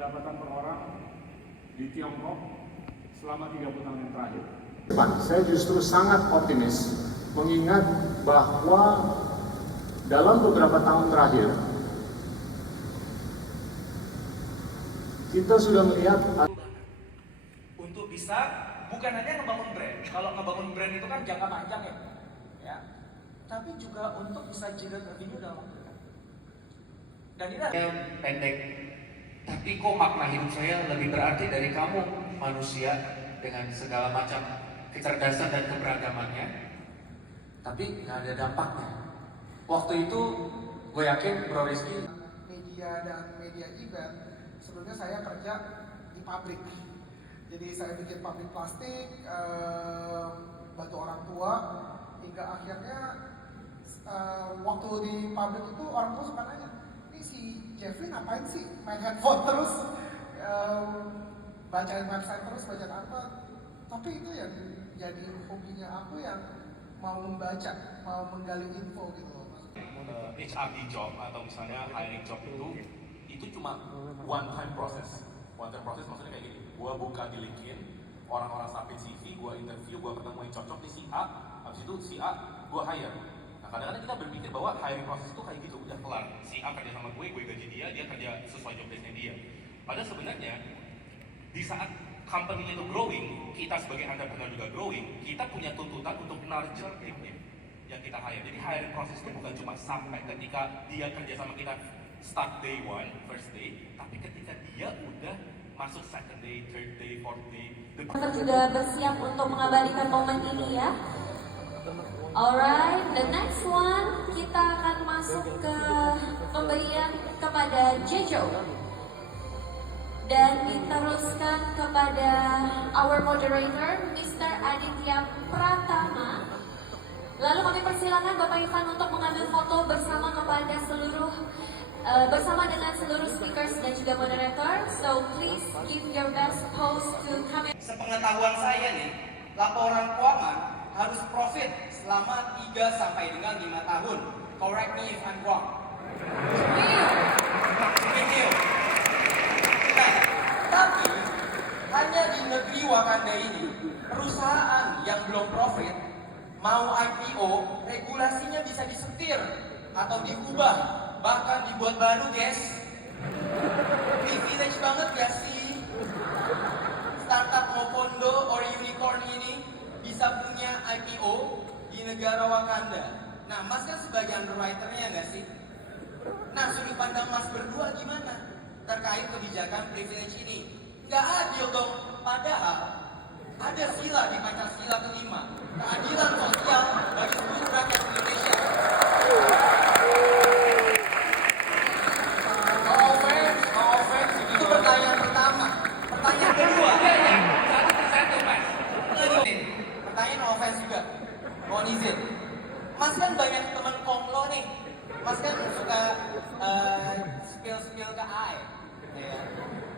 pendapatan per orang di Tiongkok selama 30 tahun yang terakhir. Saya justru sangat optimis mengingat bahwa dalam beberapa tahun terakhir kita sudah melihat untuk bisa bukan hanya ngebangun brand. Kalau ngebangun brand itu kan jangka panjang ya. Tapi juga untuk bisa generate revenue dalam waktu dekat. Dan ini pendek, tapi kok makna hidup saya lebih berarti dari kamu manusia dengan segala macam kecerdasan dan keberagamannya, tapi nggak ada dampaknya. Waktu itu gue yakin Bro Rizky media dan media event, sebelumnya saya kerja di pabrik. Jadi saya bikin pabrik plastik, bantu orang tua, hingga akhirnya waktu di pabrik itu orang tua suka nanya, ini si Jeffrey ngapain sih main handphone terus, bacain website terus, bacain apa. Tapi itu yang jadi hobinya aku, yang mau membaca, mau menggali info gitu loh. HRD job atau misalnya hiring job itu cuma one time process. One time process maksudnya kayak gini, gua buka di LinkedIn, orang-orang submit CV, gua interview, gua ketemu yang cocok di si A, habis itu si A gua hire. Nah kadang-kadang kita berpikir bahwa hiring process itu kayak gitu, udah kelar, si A kerja sama gue gaji dia kerja sesuai job desk-nya dia. Padahal sebenarnya di saat company itu growing, kita sebagai entrepreneur juga growing, kita punya tuntutan untuk nurture timnya yang kita hire. Jadi hiring proses itu bukan cuma sampai ketika dia kerja sama kita start day one, first day, tapi ketika dia udah masuk second day, third day, fourth day. Kita sudah bersiap untuk mengabadikan momen ini ya. Alright, the next one kita akan masuk ke pemberian kepada Jejo. Dan diteruskan kepada our moderator, Mr. Aditya Pratama. Lalu kami persilakan Bapak Ivan untuk mengambil foto bersama dengan seluruh speakers dan juga moderator. So please give your best pose to camera. sepengetahuan saya nih, laporan keuangan harus profit selama 3 sampai dengan 5 tahun. Correct me if I'm wrong. Tapi hanya di negeri Wakanda ini, perusahaan yang belum profit mau IPO, regulasinya bisa disetir atau diubah, bahkan dibuat baru, guys. Privilege banget gak sih? Startup Mokondo or unicorn ini bisa punya IPO di negara Wakanda. Nah, Mas kan sebagai underwriter-nya gak sih? Nah, sudut pandang Mas berdua gimana terkait kebijakan privilege ini? Nggak adil dong, padahal ada sila di Pancasila kelima, keadilan sosial bagi seluruh rakyat Indonesia. No offense, itu pertanyaan pertama. Pertanyaan kedua, pertanyaan no offense juga, mohon izin. Mas kan banyak teman konglo nih, Mas kan suka spill ke A ya.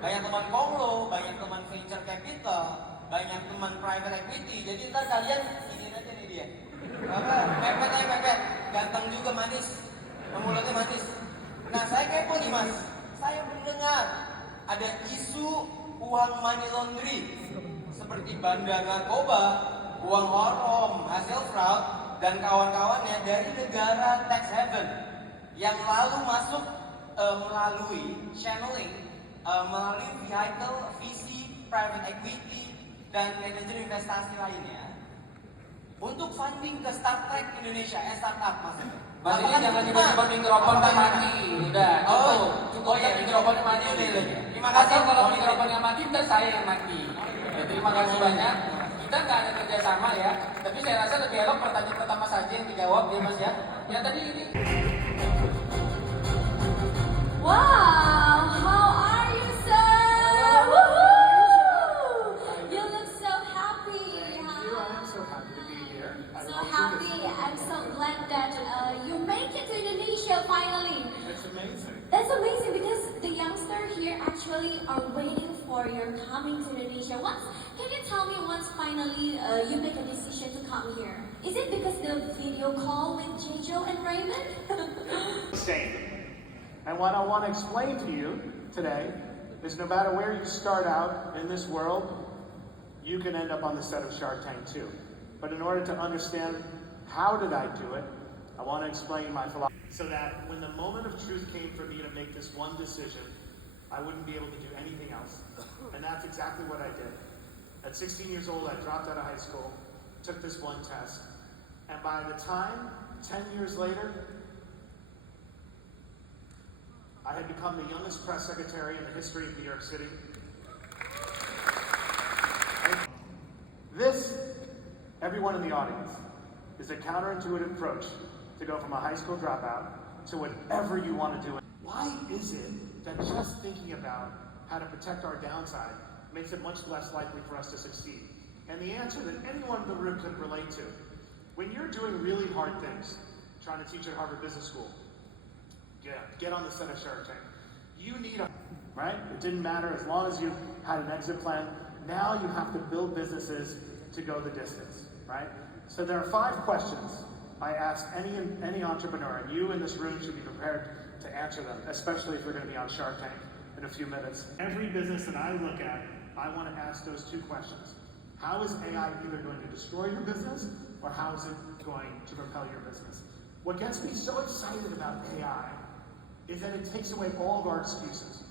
Banyak teman konglo, banyak teman venture capital, banyak teman private equity. Jadi ntar kalian ini aja nih dia. Pepet, ganteng juga, manis, mulutnya manis. Nah saya kepo nih Mas, saya mendengar ada isu uang money laundry seperti bandar narkoba, uang haram, hasil fraud dan kawan-kawannya dari negara tax haven yang lalu masuk melalui channeling, melalui vehicle, VC, private equity, dan manajer investasi lainnya untuk funding ke startup Indonesia, startup maksudnya. Mas ini jangan tiba-tiba mikrofonnya mati, udah cukup ya mikrofonnya mati udah. Terima kasih. Kalau mikrofonnya mati, ntar saya yang mati. Ya, terima kasih banyak. Kita nggak ada kerjasama ya, tapi saya rasa lebih elok pertanyaan pertama saja yang dijawab ya Mas ya. Ya tadi ini. Wow, how are you, sir? Woohoo! You look so happy. I'm so happy to be here. So happy. I'm so glad that you make it to Indonesia finally. It's amazing. That's amazing because the youngsters here actually are waiting for your coming to Indonesia. Can you tell me once finally you make a decision to come here? Is it because the video call with Jejo and Raymond? Same. And what I want to explain to you today is no matter where you start out in this world, you can end up on the set of Shark Tank too. But in order to understand how did I do it, I want to explain my philosophy. So that when the moment of truth came for me to make this one decision, I wouldn't be able to do anything else. And that's exactly what I did. At 16 years old, I dropped out of high school, took this one test, and by the time, 10 years later, I had become the youngest press secretary in the history of New York City. This, everyone in the audience, is a counterintuitive approach to go from a high school dropout to whatever you want to do. Why is it that just thinking about how to protect our downside makes it much less likely for us to succeed? And the answer that anyone in the room could relate to, when you're doing really hard things, trying to teach at Harvard Business School, get on the set of Shark Tank, you need a, right? It didn't matter as long as you had an exit plan. Now you have to build businesses to go the distance, right? So there are 5 questions I ask any entrepreneur, and you in this room should be prepared to answer them, especially if you're going to be on Shark Tank in a few minutes. Every business that I look at, I want to ask those 2 questions. How is AI either going to destroy your business, or how is it going to propel your business? What gets me so excited about AI is that it takes away all of our excuses.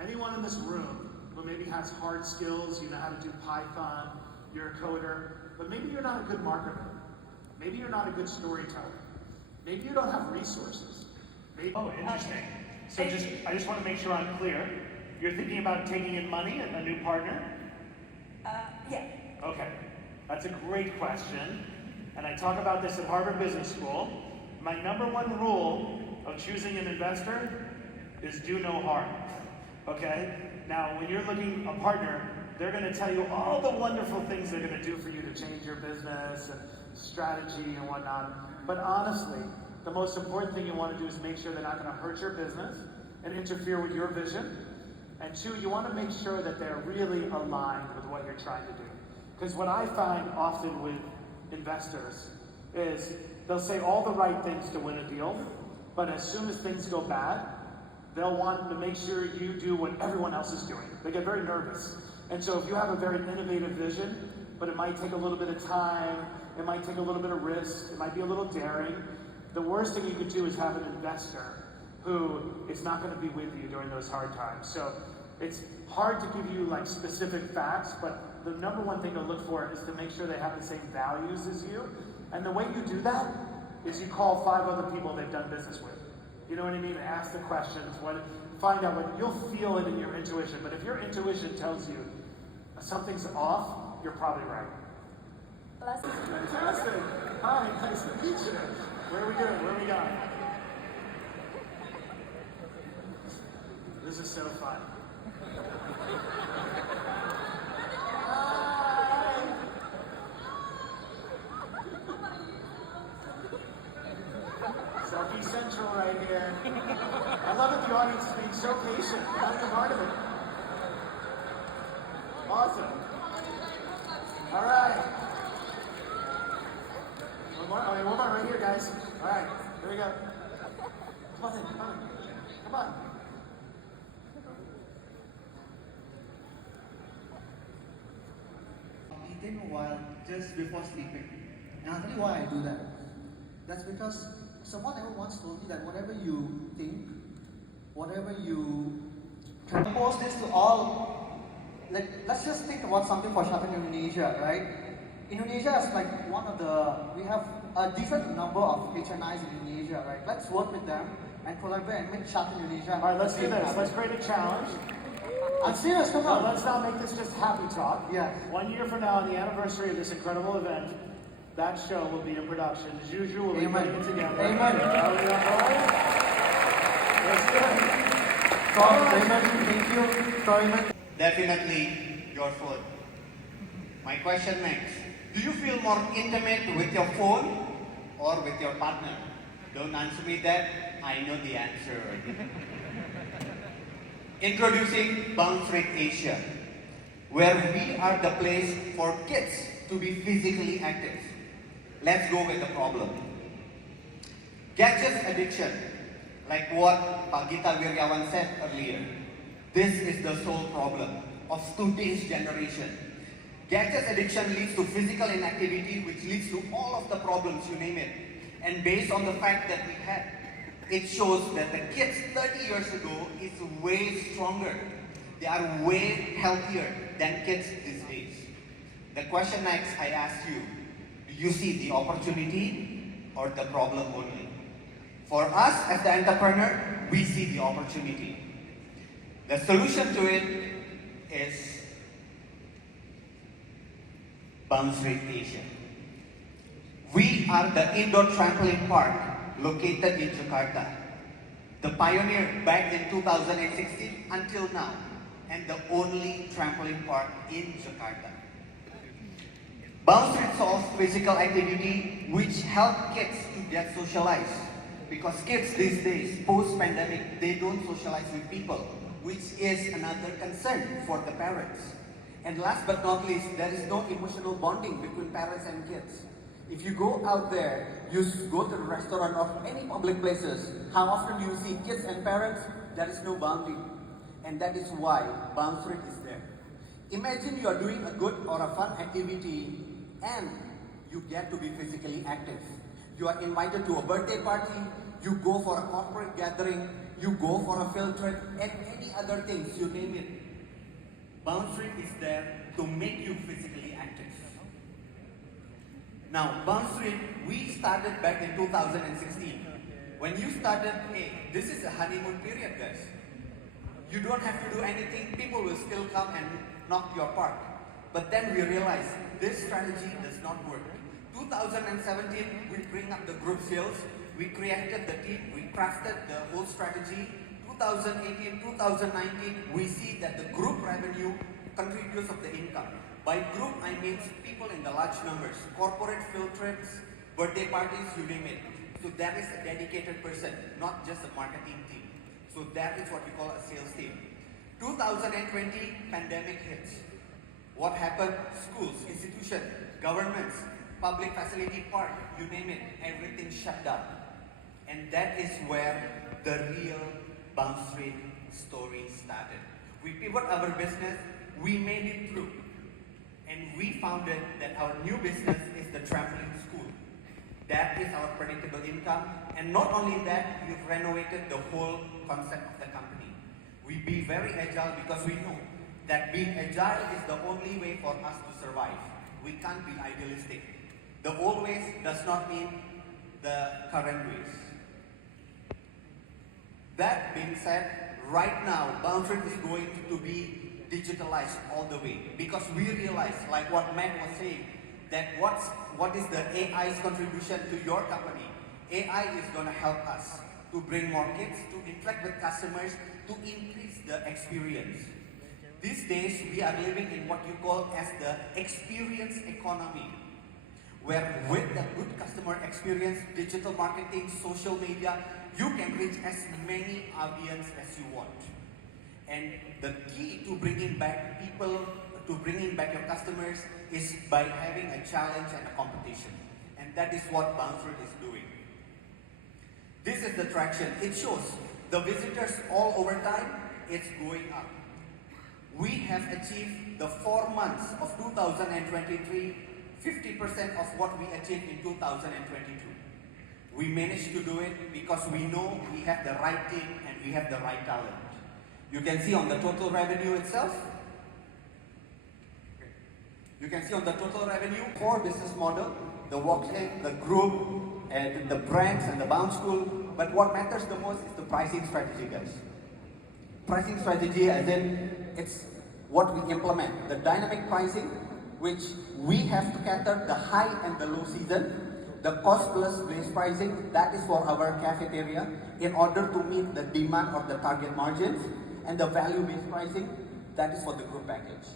Anyone in this room who maybe has hard skills, you know how to do Python, you're a coder, but maybe you're not a good marketer. Maybe you're not a good storyteller. Maybe you don't have resources. Maybe, oh, interesting. So I just want to make sure I'm clear. You're thinking about taking in money, a new partner? Yeah. Okay, that's a great question. And I talk about this at Harvard Business School. My #1 rule of choosing an investor is do no harm, okay? Now, when you're looking a partner, they're gonna tell you all the wonderful things they're gonna do for you to change your business and strategy and whatnot. But honestly, the most important thing you wanna do is make sure they're not gonna hurt your business and interfere with your vision. And 2, you wanna make sure that they're really aligned with what you're trying to do. Because what I find often with investors is they'll say all the right things to win a deal, but as soon as things go bad, they'll want to make sure you do what everyone else is doing. They get very nervous. And so if you have a very innovative vision, but it might take a little bit of time, it might take a little bit of risk, it might be a little daring, the worst thing you could do is have an investor who is not going to be with you during those hard times. So it's hard to give you like specific facts, but the #1 thing to look for is to make sure they have the same values as you. And the way you do that is you call 5 other people they've done business with. You know what I mean? Ask the questions, find out what, you'll feel it in your intuition. But if your intuition tells you something's off, you're probably right. Fantastic. Hi, nice to meet you. Where are we going? Where are we going? This is so fun. Selfie Central right here. I love that the audience is being so patient. Not even part of it. Awesome. All right. One more right here, guys. All right, here we go. Come on in, come on. Come on. Eating while just before sleeping. And I'll tell you why I do that. That's because someone ever once told me that whatever you think, whatever you compose this to all, like, let's just think about something for Shuttle Indonesia, right? Indonesia is like we have a different number of HNIs in Indonesia, right? Let's work with them and collaborate and make Shuttle Indonesia. All right, let's do this. Let's create a challenge. I'm serious, come on. Let's not make this just happy talk. Yeah. 1 year from now, on the anniversary of this incredible event, that show will be in production. As usual, we'll be putting it together. Amen. Let's do it. Thank you. Definitely your phone. My question next. Do you feel more intimate with your phone or with your partner? Don't answer me that. I know the answer. Introducing Bounce Rate Asia, where we are the place for kids to be physically active. Let's go with the problem. Gadgets addiction, like what Pak Gita Wiryawan said earlier. This is the sole problem of today's generation. Gadget addiction leads to physical inactivity, which leads to all of the problems, you name it. And based on the fact that we had, it shows that the kids 30 years ago is way stronger. They are way healthier than kids these days. The question next I ask you, do you see the opportunity or the problem only? For us as the entrepreneur, we see the opportunity. The solution to it is Bounce Rate Asia. We are the indoor trampoline park located in Jakarta. The pioneer back in 2016 until now, and the only trampoline park in Jakarta. Bounce Rate solves physical activity which help kids to get socialized. Because kids these days, post-pandemic, they don't socialize with people, which is another concern for the parents. And last but not least, there is no emotional bonding between parents and kids. If you go out there, you go to the restaurant or any public places, how often do you see kids and parents? There is no bonding. And that is why Bounce Rate is there. Imagine you are doing a good or a fun activity and you get to be physically active. You are invited to a birthday party, you go for a corporate gathering, you go for a field trip, and any other things, you name it. Bounce Rate is there to make you physically active. Now, Bounce Rate, we started back in 2016. When you started, hey, this is a honeymoon period, guys. You don't have to do anything, people will still come and knock your park. But then we realized this strategy does not work. 2017, we bring up the group sales, we created the team, we crafted the whole strategy. 2018, 2019, we see that the group revenue contributes of the income. By group, I mean people in the large numbers, corporate field trips, birthday parties, you name it. So that is a dedicated person, not just a marketing team. So that is what we call a sales team. 2020, pandemic hits. What happened? Schools, institutions, governments, public facility park, you name it, everything shut down. And that is where the real Bounce Rate story started. We pivot our business, we made it through. And we founded that our new business is the trampoline school. That is our predictable income. And not only that, we've renovated the whole concept of the company. We be very agile because we know that being agile is the only way for us to survive. We can't be idealistic. The old ways does not mean the current ways. That being said, right now, Bounce Rate is going to be digitalized all the way. Because we realize, like what Matt was saying, that what is the AI's contribution to your company? AI is going to help us to bring more kids, to interact with customers, to increase the experience. These days, we are living in what you call as the experience economy, where with the good customer experience, digital marketing, social media, you can reach as many audience as you want. And the key to bringing back people, to bringing back your customers, is by having a challenge and a competition. And that is what Bounce Rate is doing. This is the traction. It shows the visitors all over time, it's going up. We have achieved the 4 months of 2023, 50% of what we achieved in 2022. We managed to do it because we know we have the right team and we have the right talent. You can see on the total revenue itself. You can see on the total revenue, 4 business model, the walk-in, the group, and the brands and the Bounce School. But what matters the most is the pricing strategy, guys. Pricing strategy, as in, it's what we implement. The dynamic pricing, which we have to cater the high and the low season. The cost plus base pricing, that is for our cafeteria, in order to meet the demand of the target margins. And the value-based pricing, that is for the group package.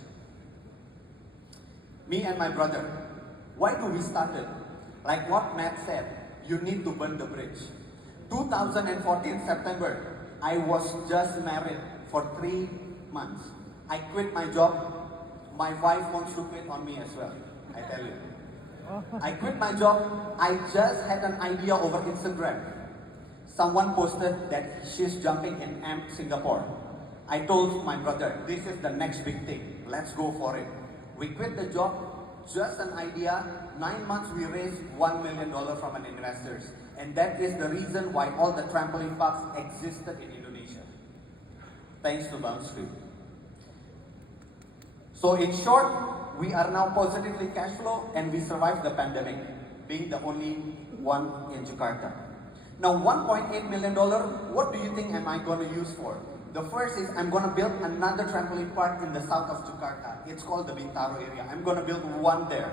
Me and my brother, why do we start it? Like what Matt said, you need to burn the bridge. 2014 September, I was just married for 3 months. I quit my job. My wife wants to quit on me as well, I tell you. I quit my job. I just had an idea over Instagram. Someone posted that she's jumping in AMP Singapore. I told my brother, this is the next big thing. Let's go for it. We quit the job, just an idea. 9 months we raised $1 million from an investors. And that is the reason why all the trampoline parks existed in Indonesia. Thanks to Bang Street. So in short, we are now positively cash flow and we survived the pandemic, being the only one in Jakarta. Now $1.8 million, what do you think am I going to use for? The first is I'm going to build another trampoline park in the south of Jakarta. It's called the Bintaro area. I'm going to build one there.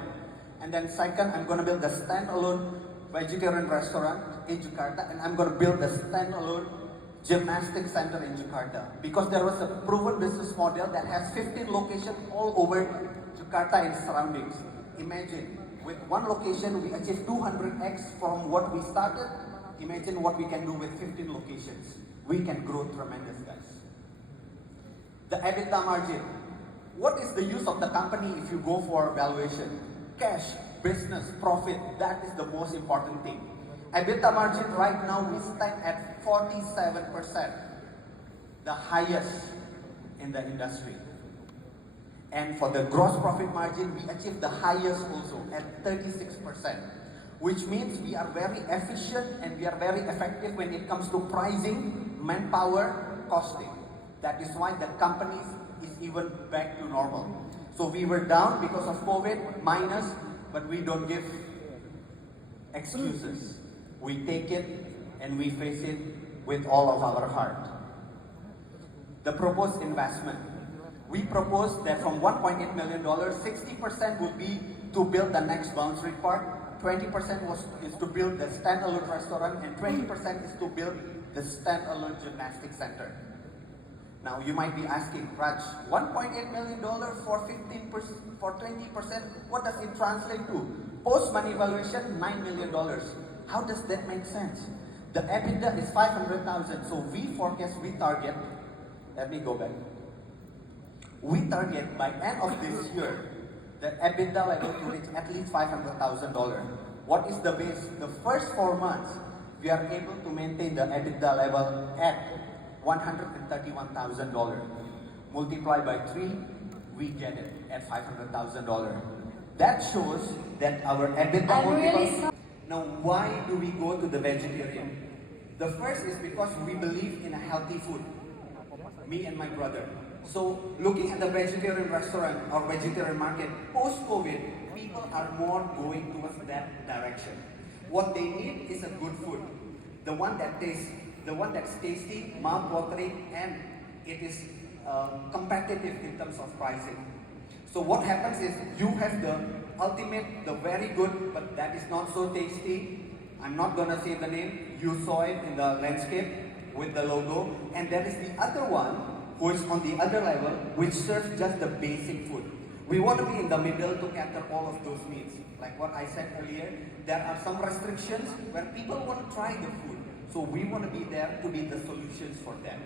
And then second, I'm going to build a standalone vegetarian restaurant in Jakarta, and I'm going to build a standalone gymnastics center in Jakarta. Because there was a proven business model that has 15 locations all over Jakarta and surroundings. Imagine, with one location we achieved 200x from what we started. Imagine what we can do with 15 locations. We can grow tremendous, guys. The EBITDA margin. What is the use of the company if you go for valuation? Cash, business, profit, that is the most important thing. EBITDA margin right now we stand at 47%, the highest in the industry. And for the gross profit margin, we achieved the highest also at 36%, which means we are very efficient and we are very effective when it comes to pricing, manpower, costing. That is why the company is even back to normal. So we were down because of COVID, minus, but we don't give excuses. We take it and we face it with all of our heart. The proposed investment. We proposed that from $1.8 million, 60% would be to build the next boundary park, 20% is to build the standalone restaurant, and 20% is to build the standalone gymnastics center. Now you might be asking, Raj, $1.8 million for 15%, for 20%, what does it translate to? Post-money valuation, $9 million. How does that make sense? The EBITDA is 500,000, so we forecast, we target, let me go back. We target by end of this year, the EBITDA level to reach at least $500,000. What is the base? The first 4 months, we are able to maintain the EBITDA level at $131,000. Multiply by 3, we get it at $500,000. That shows that our EBITDA multiple. Now, why do we go to the vegetarian? The first is because we believe in a healthy food. Me and my brother. So, looking at the vegetarian restaurant or vegetarian market, post-COVID, people are more going towards that direction. What they need is a good food. The one that tastes, the one that's tasty, mouth-watering, and it is competitive in terms of pricing. So what happens is, you have the ultimate, the very good, but that is not so tasty. I'm not gonna say the name, you saw it in the landscape with the logo. And there is the other one, who is on the other level, which serves just the basic food. We want to be in the middle to cater all of those needs. Like what I said earlier, there are some restrictions where people want to try the food. So we want to be there to be the solutions for that.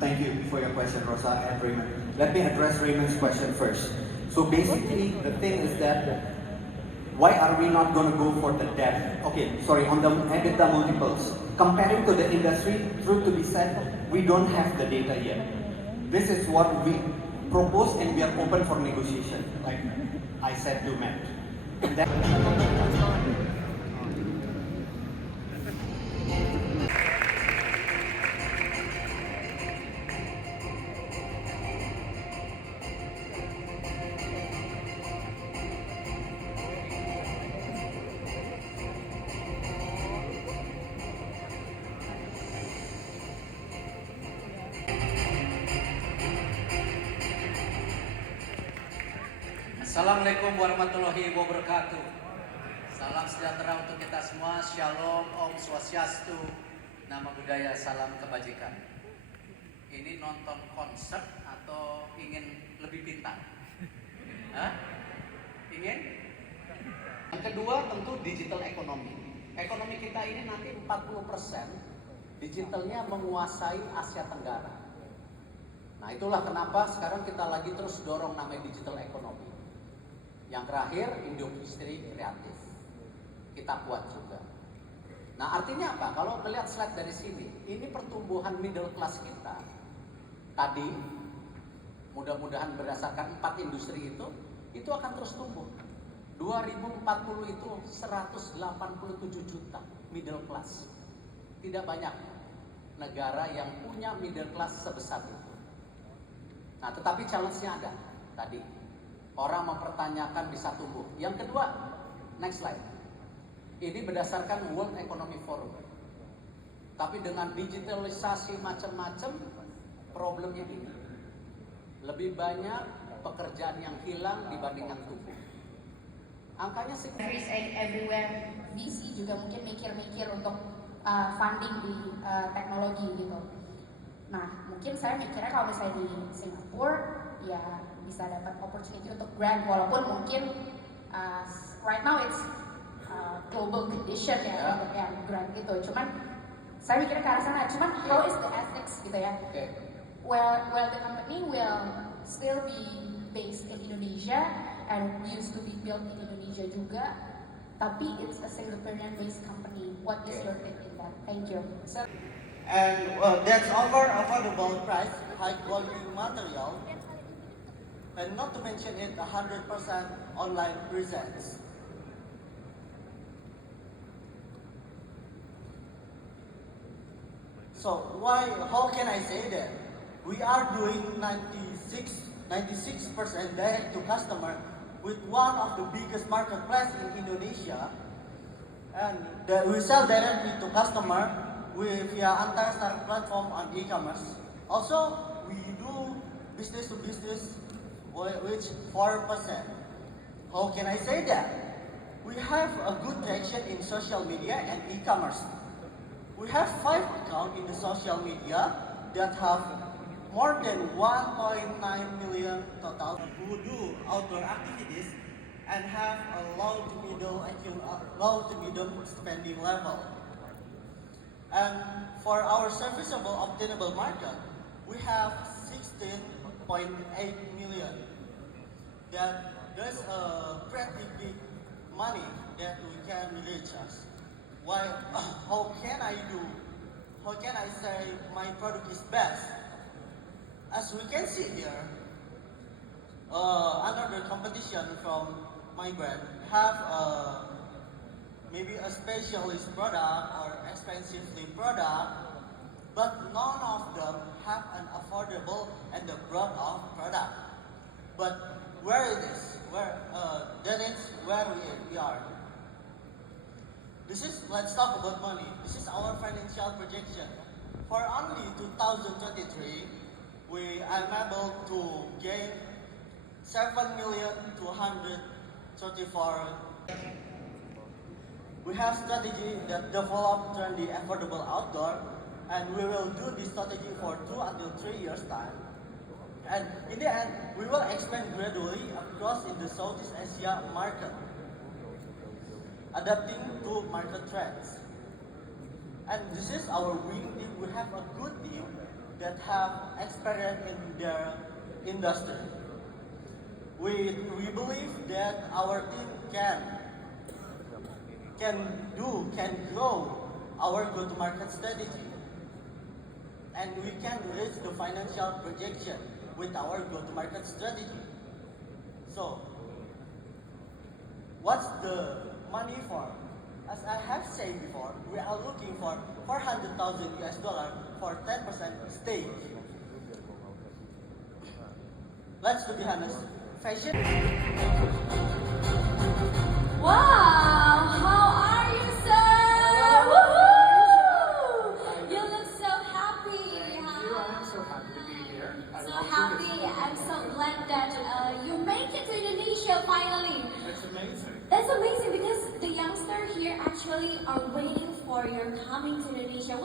Thank you for your question, Rosa and Raymond. Let me address Raymond's question first. So basically, the thing is that, why are we not going to go for the debt? Okay, sorry, on the EBITDA multiples. Comparing to the industry, truth to be said, we don't have the data yet. This is what we propose and we are open for negotiation, like I said to Matt. And that Assalamualaikum warahmatullahi wabarakatuh. Salam sejahtera untuk kita semua. Shalom, Om Swastiastu, Nama Budaya, salam kebajikan. Ini nonton konser atau ingin lebih pintar? Hah? Ingin? yang kedua tentu digital ekonomi. Ekonomi kita ini nanti 40% digitalnya menguasai Asia Tenggara. Nah itulah kenapa sekarang kita lagi terus dorong namanya digital ekonomi. Yang terakhir, industri kreatif. Kita kuat juga. Nah, artinya apa? Kalau melihat slide dari sini, ini pertumbuhan middle class kita tadi, mudah-mudahan berdasarkan 4 industri itu akan terus tumbuh. 2040 itu 187 juta middle class. Tidak banyak negara yang punya middle class sebesar itu. Nah, tetapi challenge-nya ada tadi. Orang mempertanyakan bisa tumbuh. Yang kedua, next slide. Ini berdasarkan World Economic Forum. Tapi dengan digitalisasi macam-macam, problemnya ini. Lebih banyak pekerjaan yang hilang dibandingkan tumbuh. Angkanya Countries everywhere, VC juga mungkin mikir-mikir untuk funding di teknologi gitu. Nah, mungkin saya mikirnya kalau misalnya di Singapura, ya bisa dapat opportunity untuk grant, walaupun mungkin right now it's global condition ya untuk yang grant itu. Cuman saya mikirnya ke arah sana. Cuman how is the ethics gitu ya? Well, the company will still be based in Indonesia and used to be built in Indonesia juga, tapi it's a Singaporean based company. What is your take in that? Thank you. And that's affordable price, high quality material, and not to mention it 100% online presence. So how can I say that? We are doing 96% direct to customer with one of the biggest marketplace in Indonesia, and that we sell directly to customer via anti-star platform on e-commerce. Also, we do business to business, which 4%. How can I say that? We have a good traction in social media and e-commerce. We have 5 accounts in the social media that have more than 1.9 million total who do outdoor activities and have a low to medium spending level. And for our serviceable obtainable market, we have 16.8 million. That there's a pretty big money that we can reach us. How can I say my product is best? As we can see here, another competition from my brand have maybe a specialist product or expensively product, but none of them have an affordable and a broad of product. But where it is, that is where we are. Let's talk about money. This is our financial projection. For only 2023, we are able to gain 7,234,000. We have strategy that develop trendy affordable outdoor, and we will do this strategy for 2 until 3 years time. And in the end, we will expand gradually across in the Southeast Asia market, adapting to market trends. And this is our winning team. We have a good team that have experience in their industry. We believe that our team can grow our go-to-market strategy, and we can reach the financial projection with our go-to-market strategy. So, what's the money for? As I have said before, we are looking for $400,000 for 10% stake. Let's be honest, fashion. Wow, how are you, sir? Woohoo! You look so happy. I'm so happy to be here. So happy. I'm so glad that you made it to Indonesia finally. It's amazing. That's amazing because the youngsters here actually are waiting for your coming to Indonesia.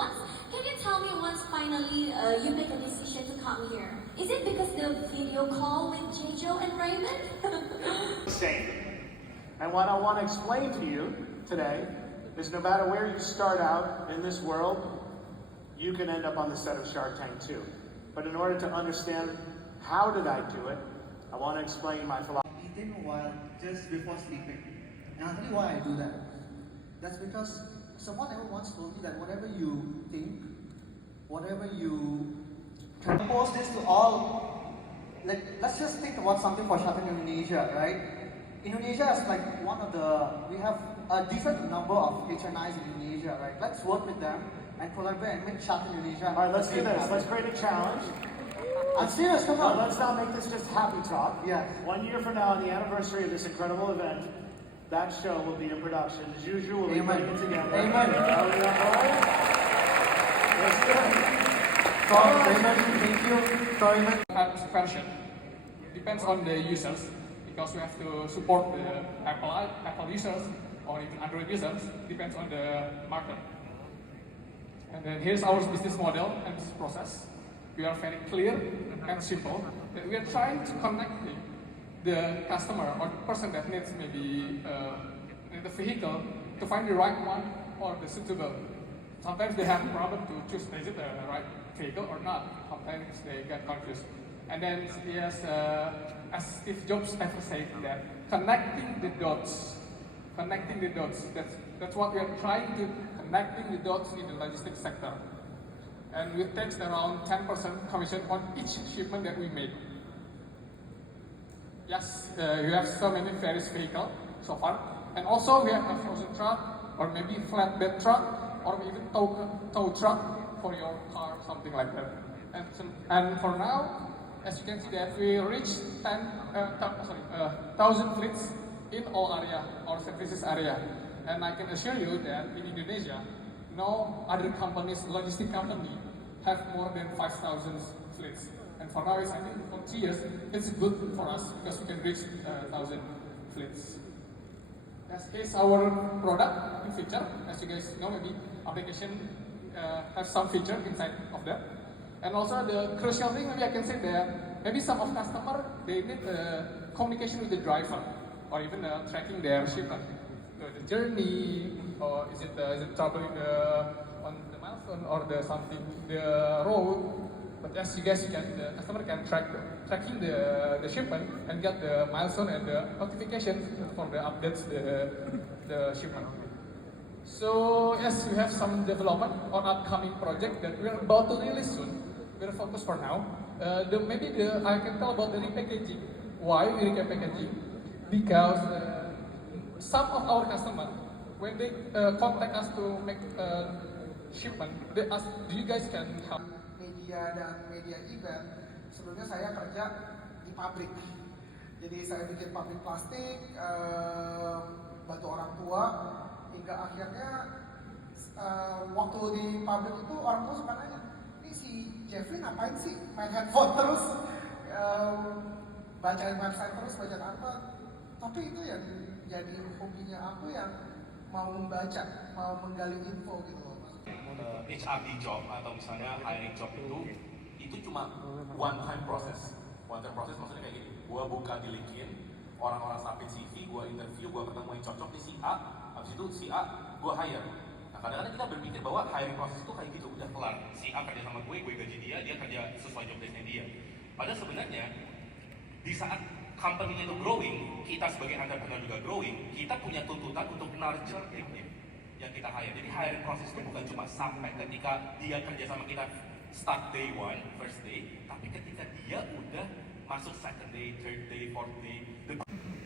Can you tell me once finally you make a decision to come here? Is it because the video call with Jejo and Raymond? Same. And what I want to explain to you today is no matter where you start out in this world, you can end up on the set of Shark Tank too. But in order to understand how did I do it, I want to explain my philosophy. Eating while just before sleeping. And I'll tell you why I do that. That's because someone ever once told me that whatever you think, whatever you propose this to all, like, let's just think about something for Shuttle Indonesia, right? Indonesia is like one of the, we have a different number of HNIs in Indonesia, right? Let's work with them and collaborate and make Shuttle Indonesia. All right, let's do this. Let's create a challenge. I'm serious, come on. Let's not make this just happy talk. Yes. 1 year from now, on the anniversary of this incredible event, that show will be in production. Juju will be putting it together. Amen. Are we on board? Let's do it. Raymond, thank you. Raymond. Version depends on the users, because we have to support the Apple users or even Android users. Depends on the market. And then here's our business model and this process. We are very clear and simple that we are trying to connect the customer or the person that needs maybe the vehicle to find the right one or the suitable. Sometimes they have a problem to choose, is it the right vehicle or not? Sometimes they get confused. And then yes, as Steve Jobs ever said, that connecting the dots, that's what we are trying to, connecting the dots in the logistics sector. And we take around 10% commission on each shipment that we make. Yes, you have so many various vehicles so far. And also we have a frozen truck, or maybe flatbed truck, or even tow truck for your car, something like that. And for now, as you can see that we reached 1,000 fleets in all area, or services area. And I can assure you that in Indonesia, no other companies, logistic company, have more than 5,000 fleets. And for now, I think for 3 years, it's good for us because we can reach 1,000 fleets. As is our product and feature, as you guys know, maybe application have some feature inside of that. And also the crucial thing, maybe I can say that maybe some of customer, they need communication with the driver, or even tracking their shipment. The journey, or is it traveling on the milestone or the road? But as you guys can, the customer can tracking the shipment and get the milestone and the notifications for the updates the shipment. So yes, we have some development on upcoming project that we are about to release soon. We are focused for now. I can tell about the repackaging. Why we repackaging? Because some of our customers, when they contact us to make shipment, they ask, do you guys can help? Media dan media event, sebelumnya saya kerja di pabrik. Jadi saya bikin pabrik plastik, bantu orang tua, hingga akhirnya waktu di pabrik itu orang tua suka nanya, ini si Jeffrey ngapain sih main handphone terus, bacain website terus, bacain apa. Tapi itu yang jadi hobinya aku, yang mau membaca, mau menggali info gitu loh. HRD job atau misalnya hiring job itu cuma one time process. One time process maksudnya kayak gini. Gua buka di LinkedIn, orang-orang submit CV, gua interview, gua ketemu yang cocok di si A, habis itu si A gua hire. Nah kadang-kadang kita berpikir bahwa hiring process itu kayak gitu, udah kelar. Si A kerja sama gue gaji dia kerja sesuai job desk-nya dia. Padahal sebenarnya di saat company-nya itu growing, kita sebagai entrepreneur juga growing, kita punya tuntutan untuk nurture tim yang kita hire. Jadi hiring process itu bukan cuma sampai ketika dia kerja sama kita start day one, first day, tapi ketika dia udah masuk second day, third day, fourth day.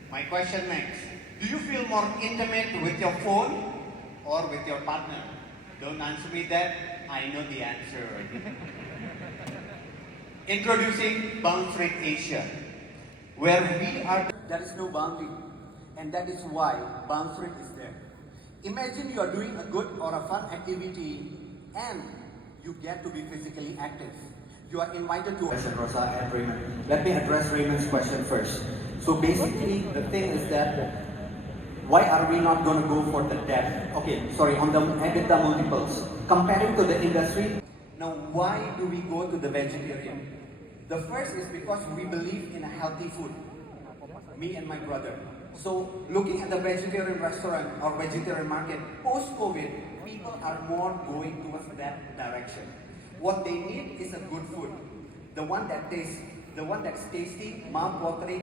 My question next. Do you feel more intimate with your phone or with your partner? Don't answer me that. I know the answer. Introducing Bounce Rate Asia, where we are. There is no boundary, and that is why Bounce Rate is there. Imagine you are doing a good or a fun activity and you get to be physically active. You are invited to... Rosa and Raymond. Let me address Raymond's question first. So basically, the thing is that why are we not going to go for the debt? Okay, sorry, on the EBITDA multiples. Comparing to the industry. Now, why do we go to the vegetarian? The first is because we believe in a healthy food. Me and my brother. So, looking at the vegetarian restaurant or vegetarian market, post-COVID, people are more going towards that direction. What they need is a good food. The one that tastes, the one that's tasty, mouth-watering,